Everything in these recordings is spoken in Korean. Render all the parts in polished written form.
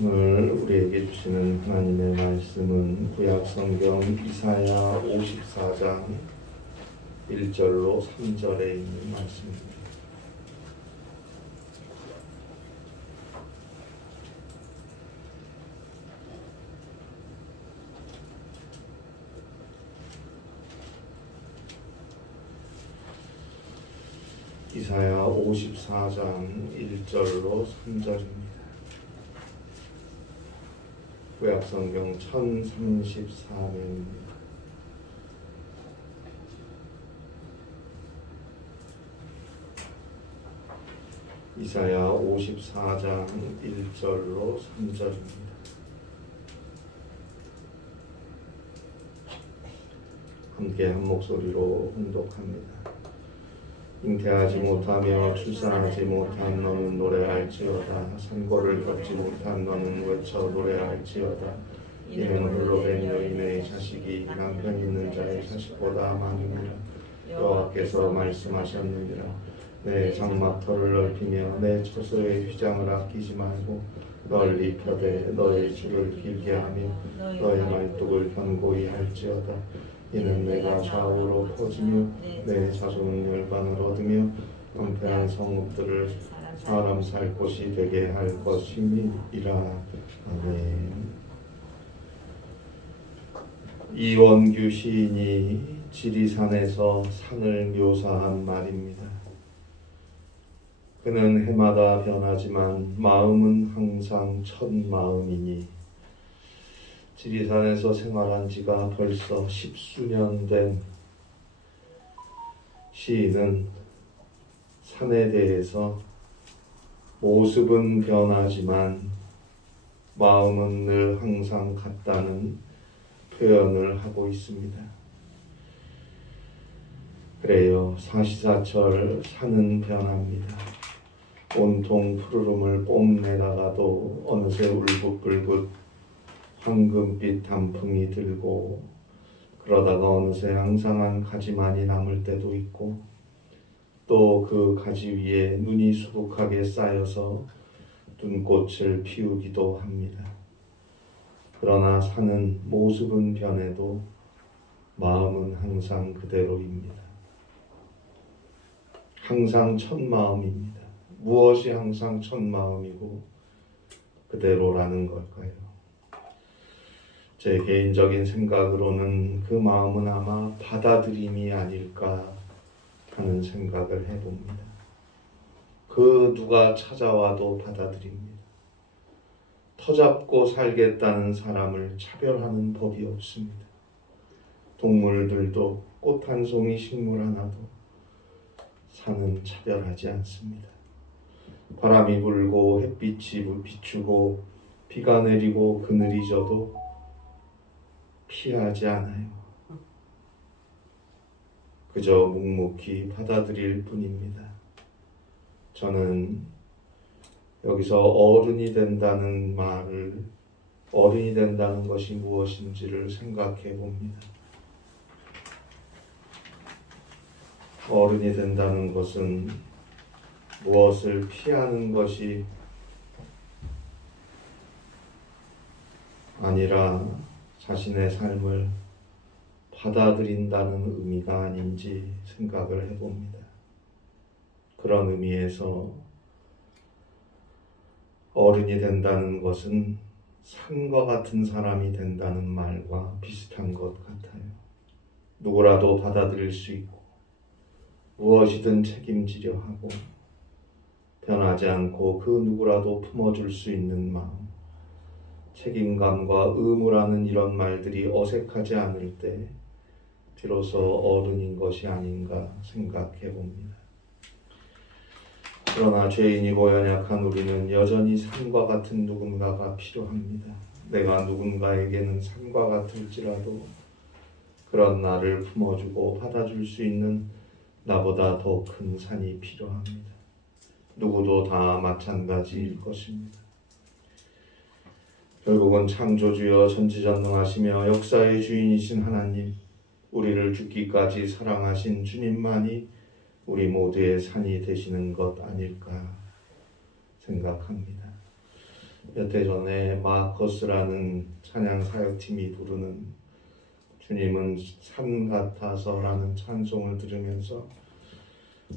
오늘 우리에게 주시는 하나님의 말씀은 구약성경 이사야 54장 1절로 3절에 있는 말씀입니다. 이사야 54장 1절로 3절입니다. 구약성경 1034면입니다. 이사야 54장 1절로 3절입니다. 함께 한 목소리로 홍독합니다. 잉태하지 못하며 출산하지 못한 너는 노래할지어다. 산고를 겪지 못한 너는 외쳐 노래할지어다. 이는 홀로 된 여인의 자식이 남편 있는 자의 자식보다 많으니라. 여호와께서 말씀하셨느니라. 내 장막터를 넓히며 내 처소의 휘장을 아끼지 말고 널리 펴되 너의 줄을 길게 하며 너의 말뚝을 견고히 할지어다. 이는 내가 좌우로 퍼지며 내 자손은 열반을 얻으며 황폐한 성읍들을 사람 살 곳이 되게 할 것임이라. 아멘. 이원규 시인이 지리산에서 산을 묘사한 말입니다. 그는 해마다 변하지만 마음은 항상 첫 마음이니. 지리산에서 생활한 지가 벌써 10수년 된 시인은 산에 대해서 모습은 변하지만 마음은 늘 항상 같다는 표현을 하고 있습니다. 그래요. 사시사철 산은 변합니다. 온통 푸르름을 뽐내다가도 어느새 울긋불긋 황금빛 단풍이 들고 그러다가 어느새 앙상한 가지만이 남을 때도 있고 또 그 가지 위에 눈이 수북하게 쌓여서 눈꽃을 피우기도 합니다. 그러나 산은 모습은 변해도 마음은 항상 그대로입니다. 항상 첫 마음입니다. 무엇이 항상 첫 마음이고 그대로라는 걸까요? 제 개인적인 생각으로는 그 마음은 아마 받아들임이 아닐까 하는 생각을 해봅니다. 그 누가 찾아와도 받아들입니다. 터잡고 살겠다는 사람을 차별하는 법이 없습니다. 동물들도 꽃 한 송이 식물 하나도 산은 차별하지 않습니다. 바람이 불고 햇빛이 비추고 비가 내리고 그늘이 져도 피하지 않아요. 그저 묵묵히 받아들일 뿐입니다. 저는 여기서 어른이 된다는 말을, 어른이 된다는 것이 무엇인지를 생각해 봅니다. 어른이 된다는 것은 무엇을 피하는 것이 아니라 자신의 삶을 받아들인다는 의미가 아닌지 생각을 해봅니다. 그런 의미에서 어른이 된다는 것은 산과 같은 사람이 된다는 말과 비슷한 것 같아요. 누구라도 받아들일 수 있고 무엇이든 책임지려 하고 변하지 않고 그 누구라도 품어줄 수 있는 마음, 책임감과 의무라는 이런 말들이 어색하지 않을 때 비로소 어른인 것이 아닌가 생각해 봅니다. 그러나 죄인이고 연약한 우리는 여전히 산과 같은 누군가가 필요합니다. 내가 누군가에게는 산과 같을지라도 그런 나를 품어주고 받아줄 수 있는 나보다 더 큰 산이 필요합니다. 누구도 다 마찬가지일 것입니다. 결국은 창조주여 전지전능하시며 역사의 주인이신 하나님, 우리를 죽기까지 사랑하신 주님만이 우리 모두의 산이 되시는 것 아닐까 생각합니다. 몇 해 전에 마커스라는 찬양 사역팀이 부르는 주님은 산 같아서라는 찬송을 들으면서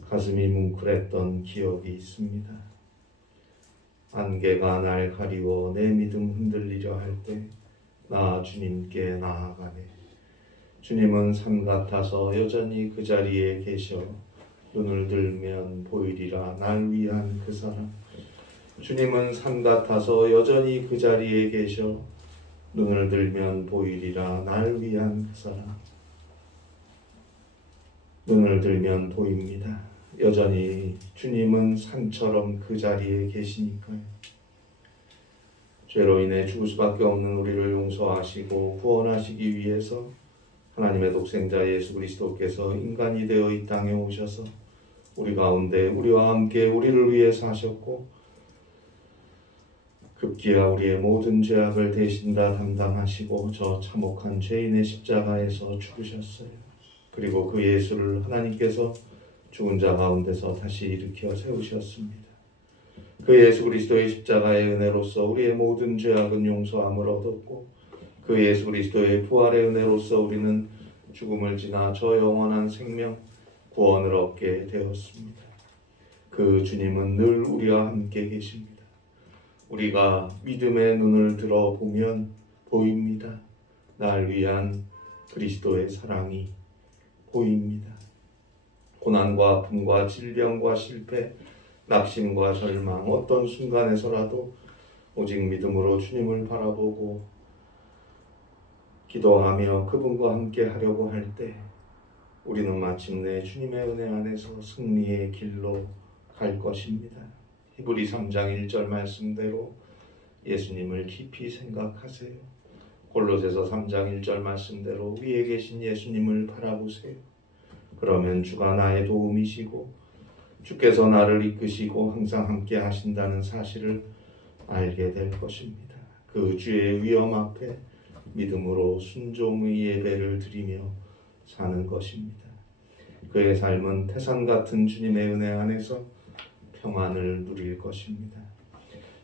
가슴이 뭉클했던 기억이 있습니다. 안개가 날 가리워 내 믿음 흔들리려 할 때 나 주님께 나아가네. 주님은 산 같아서 여전히 그 자리에 계셔 눈을 들면 보이리라 날 위한 그 사랑. 주님은 산 같아서 여전히 그 자리에 계셔 눈을 들면 보이리라 날 위한 그 사랑. 눈을 들면 보입니다. 여전히 주님은 산처럼 그 자리에 계시니까요. 죄로 인해 죽을 수밖에 없는 우리를 용서하시고 구원하시기 위해서 하나님의 독생자 예수 그리스도께서 인간이 되어 이 땅에 오셔서 우리 가운데 우리와 함께 우리를 위해 사셨고 급기야 우리의 모든 죄악을 대신 다 담당하시고 저 참혹한 죄인의 십자가에서 죽으셨어요. 그리고 그 예수를 하나님께서 죽은 자 가운데서 다시 일으켜 세우셨습니다. 그 예수 그리스도의 십자가의 은혜로서 우리의 모든 죄악은 용서함을 얻었고 그 예수 그리스도의 부활의 은혜로서 우리는 죽음을 지나 저 영원한 생명 구원을 얻게 되었습니다. 그 주님은 늘 우리와 함께 계십니다. 우리가 믿음의 눈을 들어보면 보입니다. 날 위한 그리스도의 사랑이 보입니다. 고난과 아픔과 질병과 실패, 낙심과 절망 어떤 순간에서라도 오직 믿음으로 주님을 바라보고 기도하며 그분과 함께 하려고 할 때 우리는 마침내 주님의 은혜 안에서 승리의 길로 갈 것입니다. 히브리 3장 1절 말씀대로 예수님을 깊이 생각하세요. 골로새서 3장 1절 말씀대로 위에 계신 예수님을 바라보세요. 그러면 주가 나의 도움이시고 주께서 나를 이끄시고 항상 함께 하신다는 사실을 알게 될 것입니다. 그 주의 위엄 앞에 믿음으로 순종의 예배를 드리며 사는 것입니다. 그의 삶은 태산 같은 주님의 은혜 안에서 평안을 누릴 것입니다.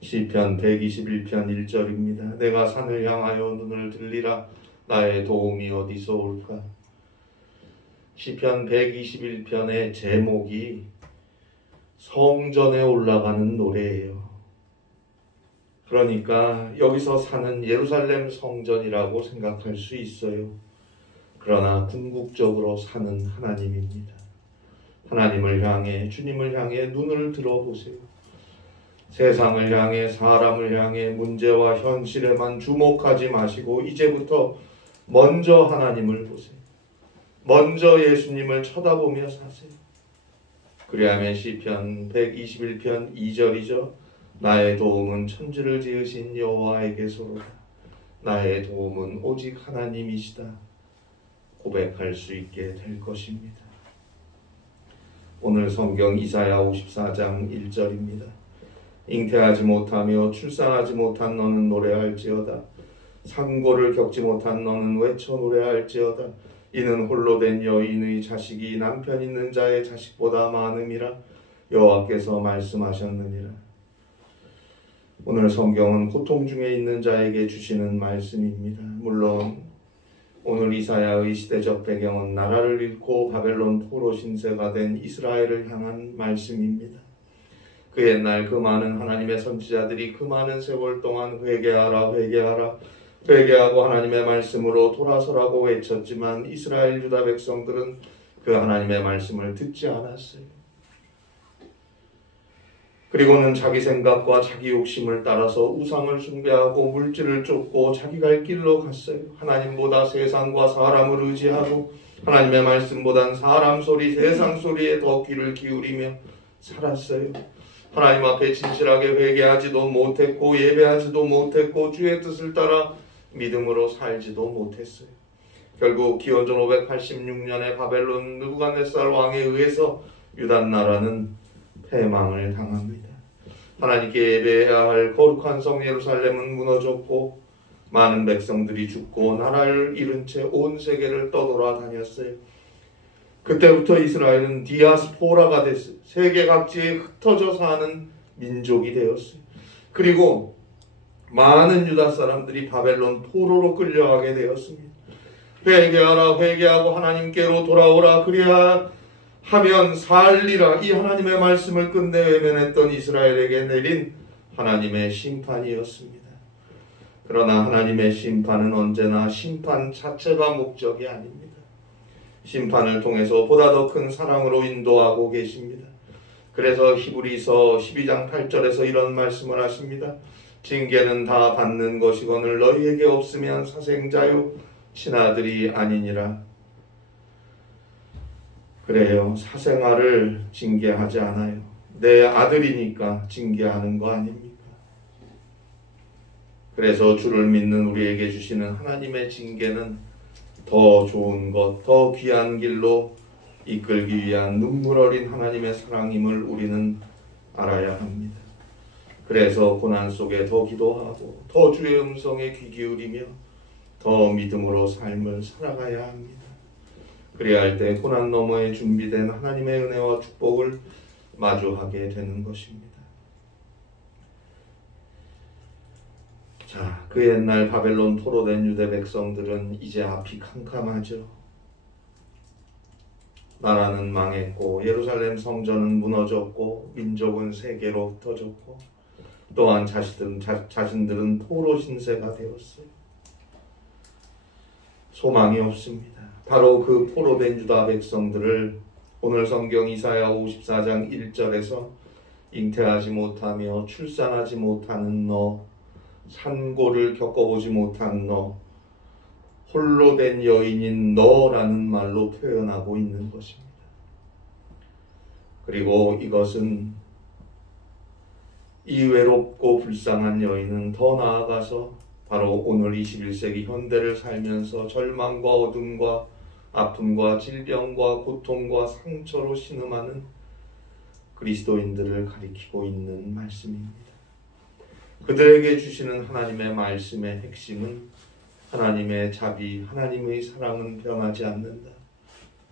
시편 121편 1절입니다. 내가 산을 향하여 눈을 들리라 나의 도움이 어디서 올까? 시편 121편의 제목이 성전에 올라가는 노래예요. 그러니까 여기서 사는 예루살렘 성전이라고 생각할 수 있어요. 그러나 궁극적으로 사는 하나님입니다. 하나님을 향해 주님을 향해 눈을 들어보세요. 세상을 향해 사람을 향해 문제와 현실에만 주목하지 마시고 이제부터 먼저 하나님을 보세요. 먼저 예수님을 쳐다보며 사세요. 그리하면 시편 121편 2절이죠. 나의 도움은 천지를 지으신 여호와에게서로다. 나의 도움은 오직 하나님이시다. 고백할 수 있게 될 것입니다. 오늘 성경 이사야 54장 1절입니다. 잉태하지 못하며 출산하지 못한 너는 노래할지어다. 상고를 겪지 못한 너는 외쳐 노래할지어다. 이는 홀로 된 여인의 자식이 남편 있는 자의 자식보다 많음이라 여호와께서 말씀하셨느니라. 오늘 성경은 고통 중에 있는 자에게 주시는 말씀입니다. 물론 오늘 이사야의 시대적 배경은 나라를 잃고 바벨론 포로 신세가 된 이스라엘을 향한 말씀입니다. 그 옛날 그 많은 하나님의 선지자들이 그 많은 세월 동안 회개하라 회개하라 회개하고 하나님의 말씀으로 돌아서라고 외쳤지만 이스라엘 유다 백성들은 그 하나님의 말씀을 듣지 않았어요. 그리고는 자기 생각과 자기 욕심을 따라서 우상을 숭배하고 물질을 쫓고 자기 갈 길로 갔어요. 하나님보다 세상과 사람을 의지하고 하나님의 말씀보단 사람 소리, 세상 소리에 더 귀를 기울이며 살았어요. 하나님 앞에 진실하게 회개하지도 못했고 예배하지도 못했고 주의 뜻을 따라 믿음으로 살지도 못했어요. 결국 기원전 586년에 바벨론 느부갓네살 왕에 의해서 유다 나라는 패망을 당합니다. 하나님께 예배해야 할 거룩한 성 예루살렘은 무너졌고 많은 백성들이 죽고 나라를 잃은 채 온 세계를 떠돌아다녔어요. 그때부터 이스라엘은 디아스포라가 됐어요. 세계 각지에 흩어져 사는 민족이 되었어요. 그리고 많은 유다 사람들이 바벨론 포로로 끌려가게 되었습니다. 회개하라, 회개하고 하나님께로 돌아오라, 그래야 하면 살리라, 이 하나님의 말씀을 끝내 외면했던 이스라엘에게 내린 하나님의 심판이었습니다. 그러나 하나님의 심판은 언제나 심판 자체가 목적이 아닙니다. 심판을 통해서 보다 더 큰 사랑으로 인도하고 계십니다. 그래서 히브리서 12장 8절에서 이런 말씀을 하십니다. 징계는 다 받는 것이거늘 너희에게 없으면 사생자요 친아들이 아니니라. 그래요. 사생아를 징계하지 않아요. 내 아들이니까 징계하는 거 아닙니까? 그래서 주를 믿는 우리에게 주시는 하나님의 징계는 더 좋은 것, 더 귀한 길로 이끌기 위한 눈물 어린 하나님의 사랑임을 우리는 알아야 합니다. 그래서 고난 속에 더 기도하고 더 주의 음성에 귀 기울이며 더 믿음으로 삶을 살아가야 합니다. 그래야 할 때 고난 너머에 준비된 하나님의 은혜와 축복을 마주하게 되는 것입니다. 자, 그 옛날 바벨론 포로된 유대 백성들은 이제 앞이 캄캄하죠. 나라는 망했고 예루살렘 성전은 무너졌고 민족은 세계로 흩어졌고 또한 자신들은 포로 신세가 되었어요. 소망이 없습니다. 바로 그 포로된 유다 백성들을 오늘 성경 이사야 54장 1절에서 잉태하지 못하며 출산하지 못하는 너, 산고를 겪어보지 못한 너, 홀로 된 여인인 너라는 말로 표현하고 있는 것입니다. 그리고 이것은 이 외롭고 불쌍한 여인은 더 나아가서 바로 오늘 21세기 현대를 살면서 절망과 어둠과 아픔과 질병과 고통과 상처로 신음하는 그리스도인들을 가리키고 있는 말씀입니다. 그들에게 주시는 하나님의 말씀의 핵심은 하나님의 자비, 하나님의 사랑은 변하지 않는다.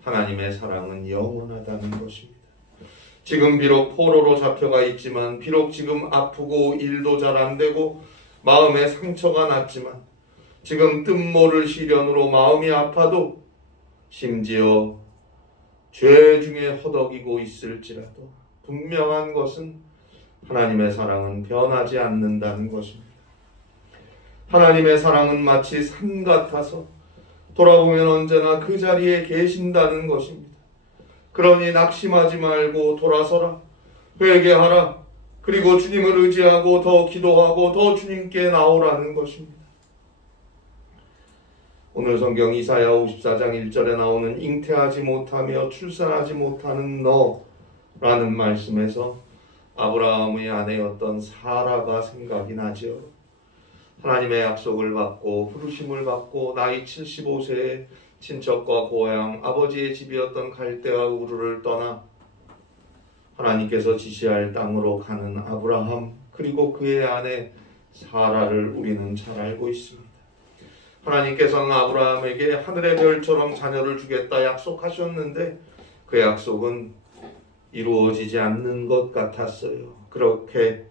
하나님의 사랑은 영원하다는 것입니다. 지금 비록 포로로 잡혀가 있지만, 비록 지금 아프고 일도 잘 안 되고 마음에 상처가 났지만, 지금 뜻모를 시련으로 마음이 아파도, 심지어 죄 중에 허덕이고 있을지라도 분명한 것은 하나님의 사랑은 변하지 않는다는 것입니다. 하나님의 사랑은 마치 산 같아서 돌아보면 언제나 그 자리에 계신다는 것입니다. 그러니 낙심하지 말고 돌아서라, 회개하라, 그리고 주님을 의지하고 더 기도하고 더 주님께 나오라는 것입니다. 오늘 성경 이사야 54장 1절에 나오는 잉태하지 못하며 출산하지 못하는 너라는 말씀에서 아브라함의 아내였던 사라가 생각이 나죠. 하나님의 약속을 받고 부르심을 받고 나이 75세에 친척과 고향 아버지의 집이었던 갈대아 우르를 떠나 하나님께서 지시할 땅으로 가는 아브라함, 그리고 그의 아내 사라를 우리는 잘 알고 있습니다. 하나님께서는 아브라함에게 하늘의 별처럼 자녀를 주겠다 약속하셨는데 그 약속은 이루어지지 않는 것 같았어요. 그렇게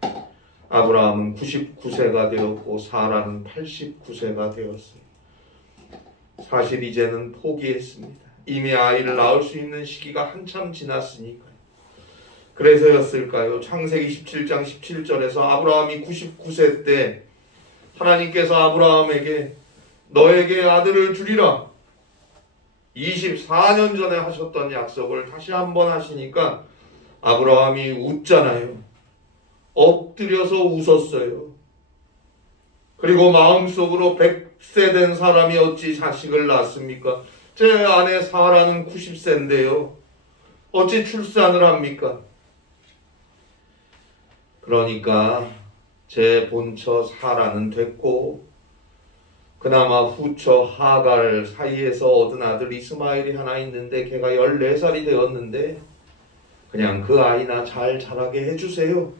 아브라함은 99세가 되었고 사라는 89세가 되었어요. 사실 이제는 포기했습니다. 이미 아이를 낳을 수 있는 시기가 한참 지났으니까요. 그래서였을까요? 창세기 17장 17절에서 아브라함이 99세 때 하나님께서 아브라함에게 너에게 아들을 주리라, 24년 전에 하셨던 약속을 다시 한번 하시니까 아브라함이 웃잖아요. 엎드려서 웃었어요. 그리고 마음속으로 100세 된 사람이 어찌 자식을 낳습니까? 제 아내 사라는 90세인데요. 어찌 출산을 합니까? 그러니까 제 본처 사라는 됐고 그나마 후처 하갈 사이에서 얻은 아들 이스마엘이 하나 있는데 걔가 14살이 되었는데 그냥 그 아이나 잘 자라게 해주세요.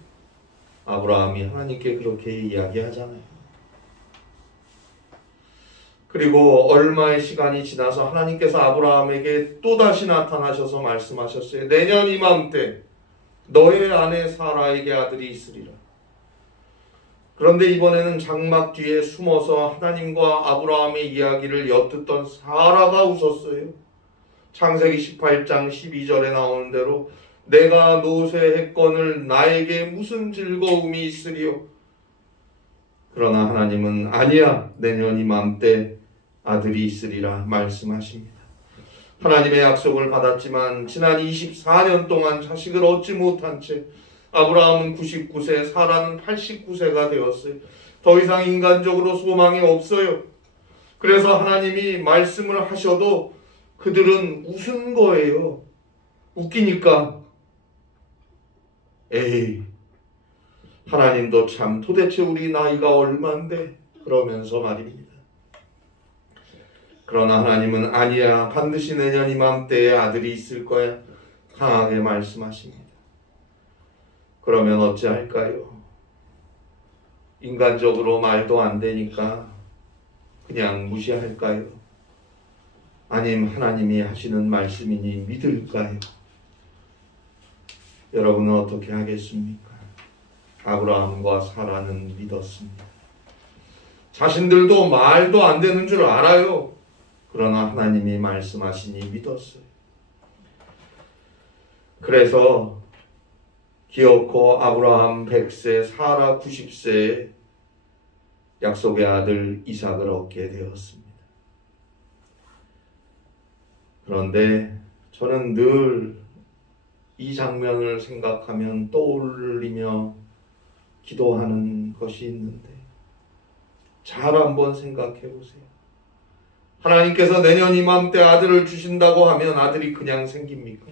아브라함이 하나님께 그렇게 이야기하잖아요. 그리고 얼마의 시간이 지나서 하나님께서 아브라함에게 또다시 나타나셔서 말씀하셨어요. 내년 이맘때 너의 아내 사라에게 아들이 있으리라. 그런데 이번에는 장막 뒤에 숨어서 하나님과 아브라함의 이야기를 엿듣던 사라가 웃었어요. 창세기 18장 12절에 나오는 대로 내가 노새했거늘 나에게 무슨 즐거움이 있으리요. 그러나 하나님은 아니야, 내년 이맘때 아들이 있으리라 말씀하십니다. 하나님의 약속을 받았지만 지난 24년 동안 자식을 얻지 못한 채 아브라함은 99세, 사라는 89세가 되었어요. 더 이상 인간적으로 소망이 없어요. 그래서 하나님이 말씀을 하셔도 그들은 웃은 거예요. 웃기니까. 에이, 하나님도 참 도대체 우리 나이가 얼만데 그러면서 말입니다. 그러나 하나님은 아니야, 반드시 내년 이맘때에 아들이 있을 거야, 강하게 말씀하십니다. 그러면 어찌할까요? 인간적으로 말도 안 되니까 그냥 무시할까요? 아님 하나님이 하시는 말씀이니 믿을까요? 여러분은 어떻게 하겠습니까? 아브라함과 사라는 믿었습니다. 자신들도 말도 안 되는 줄 알아요. 그러나 하나님이 말씀하시니 믿었어요. 그래서 기어코 아브라함 100세, 사라 90세에 약속의 아들 이삭을 얻게 되었습니다. 그런데 저는 늘 이 장면을 생각하면 떠올리며 기도하는 것이 있는데, 잘 한번 생각해 보세요. 하나님께서 내년 이맘때 아들을 주신다고 하면 아들이 그냥 생깁니까?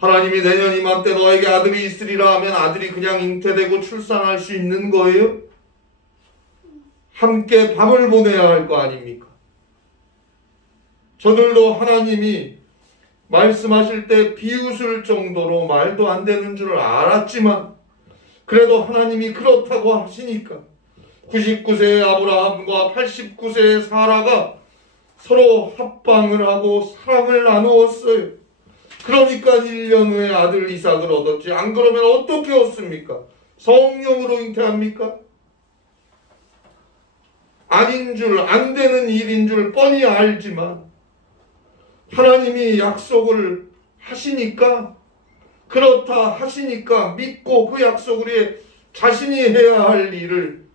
하나님이 내년 이맘때 너에게 아들이 있으리라 하면 아들이 그냥 잉태되고 출산할 수 있는 거예요? 함께 밤을 보내야 할 거 아닙니까? 저들도 하나님이 말씀하실 때 비웃을 정도로 말도 안 되는 줄 알았지만 그래도 하나님이 그렇다고 하시니까 99세의 아브라함과 89세의 사라가 서로 합방을 하고 사랑을 나누었어요. 그러니까 1년 후에 아들 이삭을 얻었지. 안 그러면 어떻게 얻습니까? 성령으로 잉태합니까? 아닌 줄, 안 되는 일인 줄 뻔히 알지만 하나님이 약속을 하시니까, 그렇다 하시니까 믿고 그 약속을 위해 자신이 해야 할 일을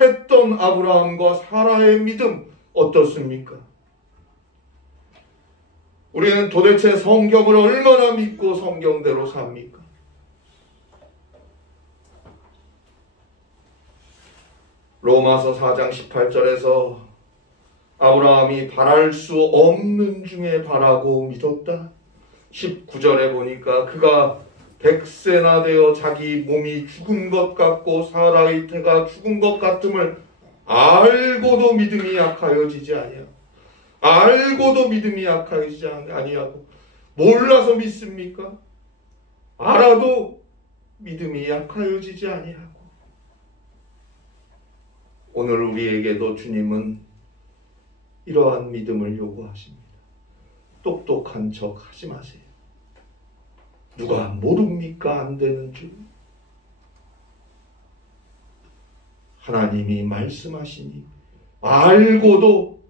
했던 아브라함과 사라의 믿음 어떻습니까? 우리는 도대체 성경을 얼마나 믿고 성경대로 삽니까? 로마서 4장 18절에서 아브라함이 바랄 수 없는 중에 바라고 믿었다. 19절에 보니까 그가 100세나 되어 자기 몸이 죽은 것 같고 사라의 태가 죽은 것 같음을 알고도 믿음이 약하여지지 아니하고, 알고도 믿음이 약하여지지 아니하고, 몰라서 믿습니까? 알아도 믿음이 약하여지지 아니하고. 오늘 우리에게도 주님은 이러한 믿음을 요구하십니다. 똑똑한 척 하지 마세요. 누가 모릅니까? 안 되는 줄. 하나님이 말씀하시니 알고도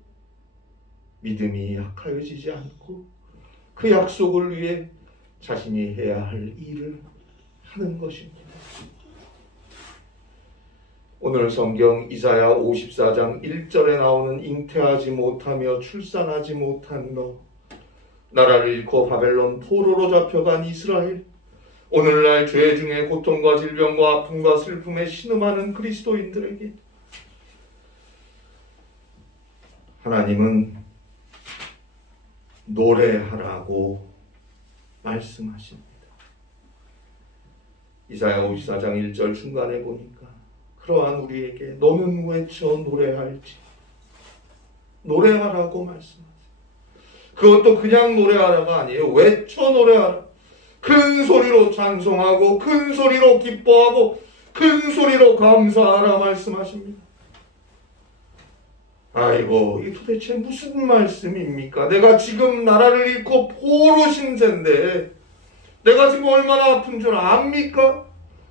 믿음이 약하여지지 않고 그 약속을 위해 자신이 해야 할 일을 하는 것입니다. 오늘 성경 이사야 54장 1절에 나오는 잉태하지 못하며 출산하지 못한 너, 나라를 잃고 바벨론 포로로 잡혀간 이스라엘, 오늘날 죄 중에 고통과 질병과 아픔과 슬픔에 신음하는 그리스도인들에게 하나님은 노래하라고 말씀하십니다. 이사야 54장 1절 중간에 보니까 그러한 우리에게 너는 외쳐 노래할지, 노래하라고 말씀하세요. 그것도 그냥 노래하라가 아니에요. 외쳐 노래하라. 큰 소리로 찬송하고 큰 소리로 기뻐하고 큰 소리로 감사하라 말씀하십니다. 아이고, 이게 도대체 무슨 말씀입니까? 내가 지금 나라를 잃고 포로 신세인데 내가 지금 얼마나 아픈 줄 압니까?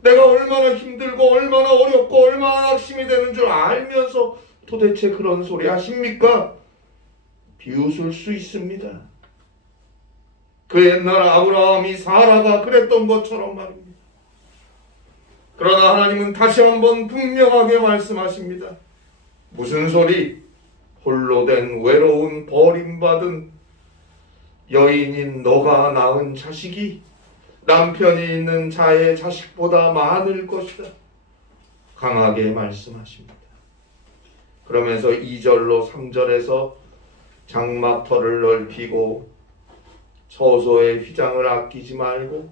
내가 얼마나 힘들고 얼마나 어렵고 얼마나 낙심이 되는 줄 알면서 도대체 그런 소리 하십니까? 비웃을 수 있습니다. 그 옛날 아브라함이 사라가 그랬던 것처럼 말입니다. 그러나 하나님은 다시 한번 분명하게 말씀하십니다. 무슨 소리? 홀로 된 외로운 버림받은 여인인 너가 낳은 자식이 남편이 있는 자의 자식보다 많을 것이다. 강하게 말씀하십니다. 그러면서 2절로 3절에서 장막터를 넓히고 처소의 휘장을 아끼지 말고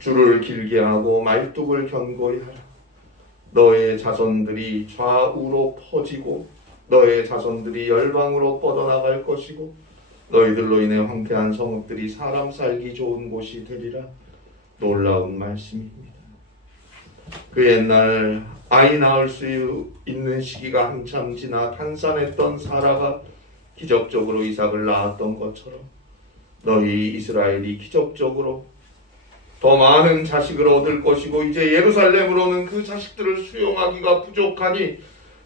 줄을 길게 하고 말뚝을 견고히 하라. 너의 자손들이 좌우로 퍼지고 너의 자손들이 열방으로 뻗어나갈 것이고 너희들로 인해 황폐한 성읍들이 사람 살기 좋은 곳이 되리라. 놀라운 말씀입니다. 그 옛날 아이 낳을 수 있는 시기가 한참 지나 탄산했던 사라가 기적적으로 이삭을 낳았던 것처럼 너희 이스라엘이 기적적으로 더 많은 자식을 얻을 것이고 이제 예루살렘으로는 그 자식들을 수용하기가 부족하니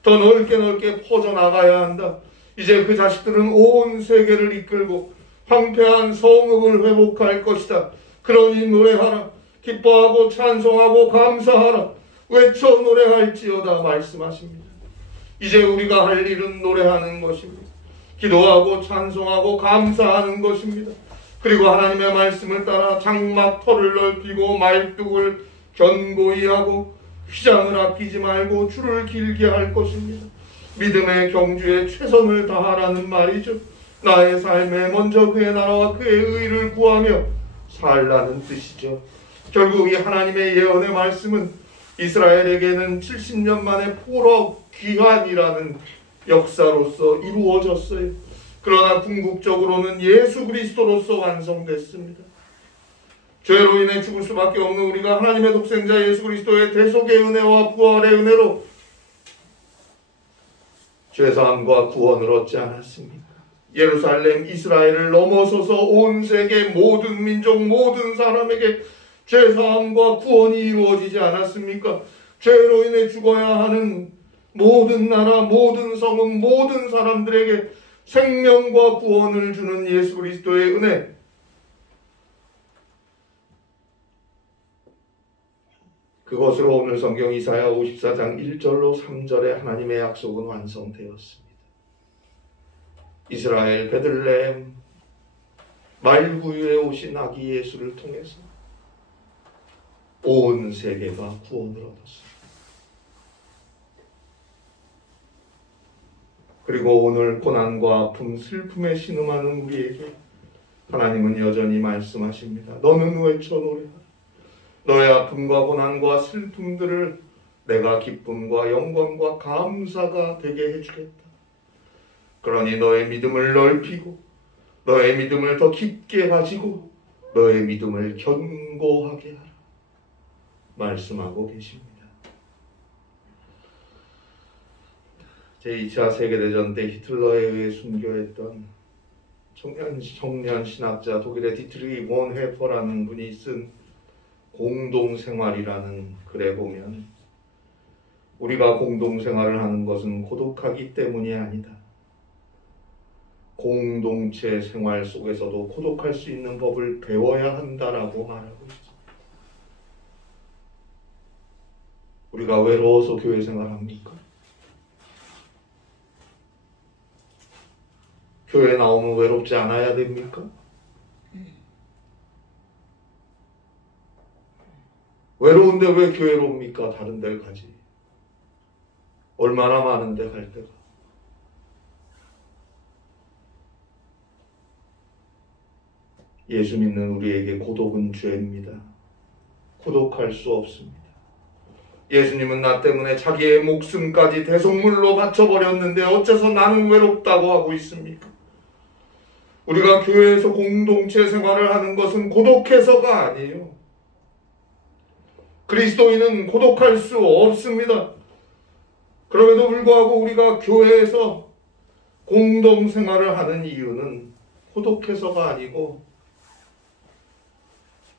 더 넓게 퍼져나가야 한다. 이제 그 자식들은 온 세계를 이끌고 황폐한 성읍을 회복할 것이다. 그러니 노래하라. 기뻐하고 찬송하고 감사하라. 외쳐 노래할지어다 말씀하십니다. 이제 우리가 할 일은 노래하는 것입니다. 기도하고 찬송하고 감사하는 것입니다. 그리고 하나님의 말씀을 따라 장막터를 넓히고 말뚝을 견고히 하고 휘장을 아끼지 말고 줄을 길게 할 것입니다. 믿음의 경주에 최선을 다하라는 말이죠. 나의 삶에 먼저 그의 나라와 그의 의를 구하며 살라는 뜻이죠. 결국 이 하나님의 예언의 말씀은 이스라엘에게는 70년 만에 포로 귀환이라는 역사로서 이루어졌어요. 그러나 궁극적으로는 예수 그리스도로서 완성됐습니다. 죄로 인해 죽을 수밖에 없는 우리가 하나님의 독생자 예수 그리스도의 대속의 은혜와 부활의 은혜로 죄사함과 구원을 얻지 않았습니까? 예루살렘 이스라엘을 넘어서서 온 세계 모든 민족 모든 사람에게 죄사함과 구원이 이루어지지 않았습니까? 죄로 인해 죽어야 하는 모든 나라 모든 성읍 모든 사람들에게 생명과 구원을 주는 예수 그리스도의 은혜, 그것으로 오늘 성경 이사야 54장 1절로 3절의 하나님의 약속은 완성되었습니다. 이스라엘 베들레헴 말구유에 오신 아기 예수를 통해서 온 세계가 구원을 얻었습니다. 그리고 오늘 고난과 아픔, 슬픔에 신음하는 우리에게 하나님은 여전히 말씀하십니다. 너는 외쳐 노래하라. 너의 아픔과 고난과 슬픔들을 내가 기쁨과 영광과 감사가 되게 해주겠다. 그러니 너의 믿음을 넓히고 너의 믿음을 더 깊게 가지고 너의 믿음을 견고하게 하라. 말씀하고 계십니다. 제2차 세계대전 때 히틀러에 의해 순교했던 청년 신학자 독일의 디트리히 본 헤퍼라는 분이 쓴 공동생활이라는 글에 보면 우리가 공동생활을 하는 것은 고독하기 때문이 아니다. 공동체 생활 속에서도 고독할 수 있는 법을 배워야 한다라고 말하고 있습니다. 우리가 외로워서 교회 생활합니까? 교회 나오면 외롭지 않아야 됩니까? 외로운데 왜 교회로 옵니까? 다른 데를 가지. 얼마나 많은데 갈 데가. 예수 믿는 우리에게 고독은 죄입니다. 고독할 수 없습니다. 예수님은 나 때문에 자기의 목숨까지 대속물로 바쳐버렸는데 어째서 나는 외롭다고 하고 있습니까? 우리가 교회에서 공동체 생활을 하는 것은 고독해서가 아니에요. 그리스도인은 고독할 수 없습니다. 그럼에도 불구하고 우리가 교회에서 공동생활을 하는 이유는 고독해서가 아니고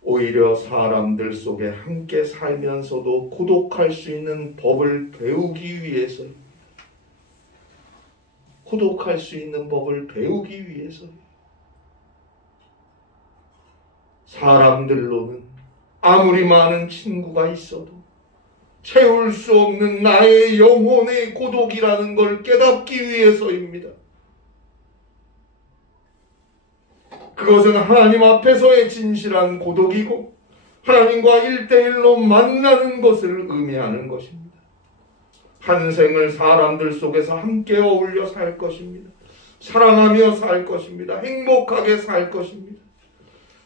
오히려 사람들 속에 함께 살면서도 고독할 수 있는 법을 배우기 위해서, 고독할 수 있는 법을 배우기 위해서 사람들로는 아무리 많은 친구가 있어도 채울 수 없는 나의 영혼의 고독이라는 걸 깨닫기 위해서입니다. 그것은 하나님 앞에서의 진실한 고독이고 하나님과 1대1로 만나는 것을 의미하는 것입니다. 한 생을 사람들 속에서 함께 어울려 살 것입니다. 사랑하며 살 것입니다. 행복하게 살 것입니다.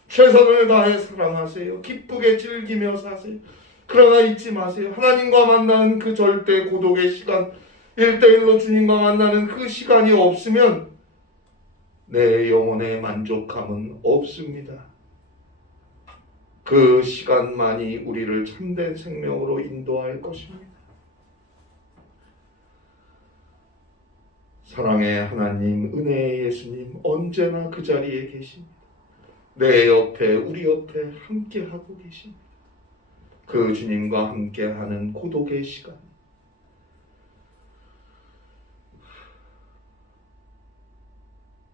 최선을 다해 사랑하세요. 기쁘게 즐기며 사세요. 그러나 잊지 마세요. 하나님과 만나는 그 절대 고독의 시간, 1대1로 주님과 만나는 그 시간이 없으면 내 영혼의 만족함은 없습니다. 그 시간만이 우리를 참된 생명으로 인도할 것입니다. 사랑의 하나님, 은혜의 예수님, 언제나 그 자리에 계십니다. 내 옆에, 우리 옆에 함께하고 계십니다. 그 주님과 함께하는 고독의 시간,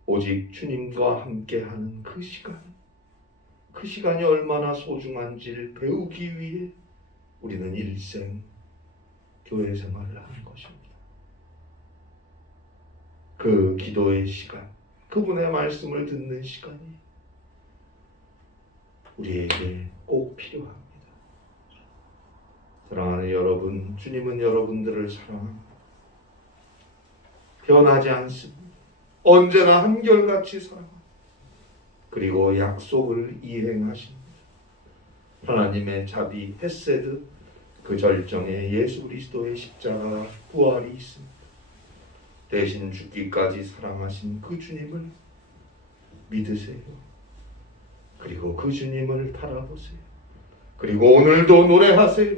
오직 주님과 함께하는 그 시간, 그 시간이 얼마나 소중한지를 배우기 위해 우리는 일생 교회 생활을 하는 것입니다. 그 기도의 시간, 그분의 말씀을 듣는 시간이 우리에게 꼭 필요합니다. 사랑하는 여러분, 주님은 여러분들을 사랑합니다. 변하지 않습니다. 언제나 한결같이 사랑합니다. 그리고 약속을 이행하십니다. 하나님의 자비, 헤세드, 그 절정에 예수 그리스도의 십자가 부활이 있습니다. 대신 죽기까지 사랑하신 그 주님을 믿으세요. 그리고 그 주님을 바라보세요. 그리고 오늘도 노래하세요.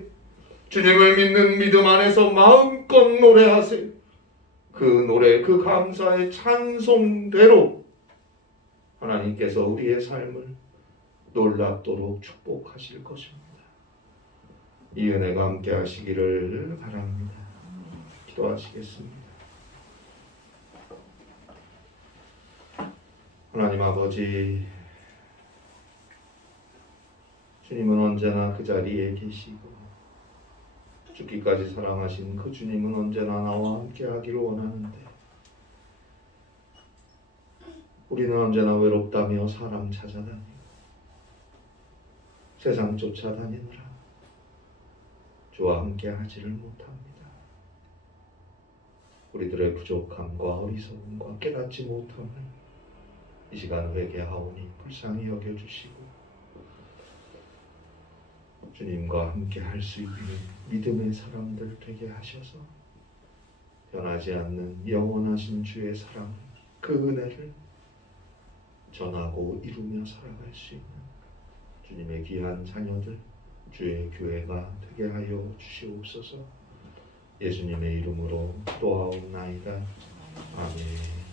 주님을 믿는 믿음 안에서 마음껏 노래하세요. 그 노래, 그 감사의 찬송대로 하나님께서 우리의 삶을 놀랍도록 축복하실 것입니다. 이 은혜가 함께 하시기를 바랍니다. 기도하시겠습니다. 하나님 아버지, 주님은 언제나 그 자리에 계시고 죽기까지 사랑하신 그 주님은 언제나 나와 함께 하기를 원하는데 우리는 언제나 외롭다며 사람 찾아다니고 세상 쫓아다니느라 주와 함께 하지를 못합니다. 우리들의 부족함과 어리석음과 깨닫지 못함을 이 시간 회개하오니 불쌍히 여겨주시고 주님과 함께 할 수 있는 믿음의 사람들 되게 하셔서 변하지 않는 영원하신 주의 사랑, 그 은혜를 전하고 이루며 살아갈 수 있는 주님의 귀한 자녀들, 주의 교회가 되게 하여 주시옵소서. 예수님의 이름으로 기도하옵나이다. 아멘.